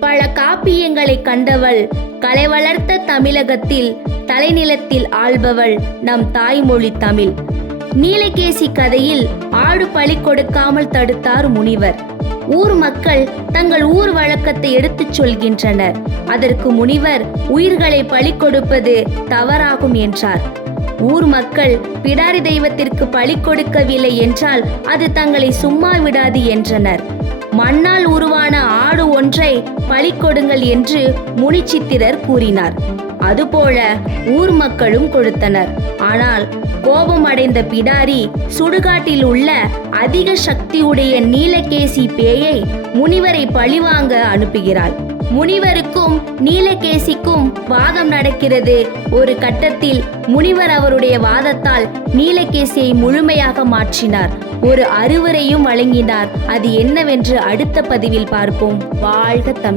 பல காப்பியங்களை கண்டவள், கலை வளர்த்த தமிழகத்தில் தலைநிலத்தில் ஆள்பவள் நம் தாய்மொழி தமிழ். நீலகேசி கதையில் ஆடு பலி கொடுக்காமல் தடுத்தார் முனிவர். ஊர் மக்கள் தங்கள் ஊர் வழக்கத்தை எடுத்துச் சொல்கின்றனர். அதற்கு முனிவர் உயிர்களை பலி கொடுப்பது தவறாகும் என்றார். ஊர் மக்கள் பிடாரி தெய்வத்திற்கு பலி கொடுக்கவில்லை என்றால் அது தங்களை சும்மா விடாது என்றனர். மண்ணால் உருவான ஆடு ஒன்றை பலி கொடுங்கள் என்று முனிச்சித்திரர் கூறினார். அதுபோல ஊர் மக்களும் கொடுத்தனர். ஆனால் கோபம் அடைந்த பிடாரி சுடுகாட்டில் உள்ள அதிக சக்தியுடைய நீலகேசி பேயை முனிவரை பழிவாங்க அனுப்புகிறாள். முனிவருக்கும் நீலகேசிக்கும் வாதம் நடக்கிறது. ஒரு கட்டத்தில் முனிவர் அவருடைய வாதத்தால் நீலகேசியை முழுமையாக மாற்றினார். ஒரு அறிவுரையும் வழங்கினார். அது என்னவென்று அடுத்த பதிவில் பார்ப்போம். வாழ்க தமிழ்.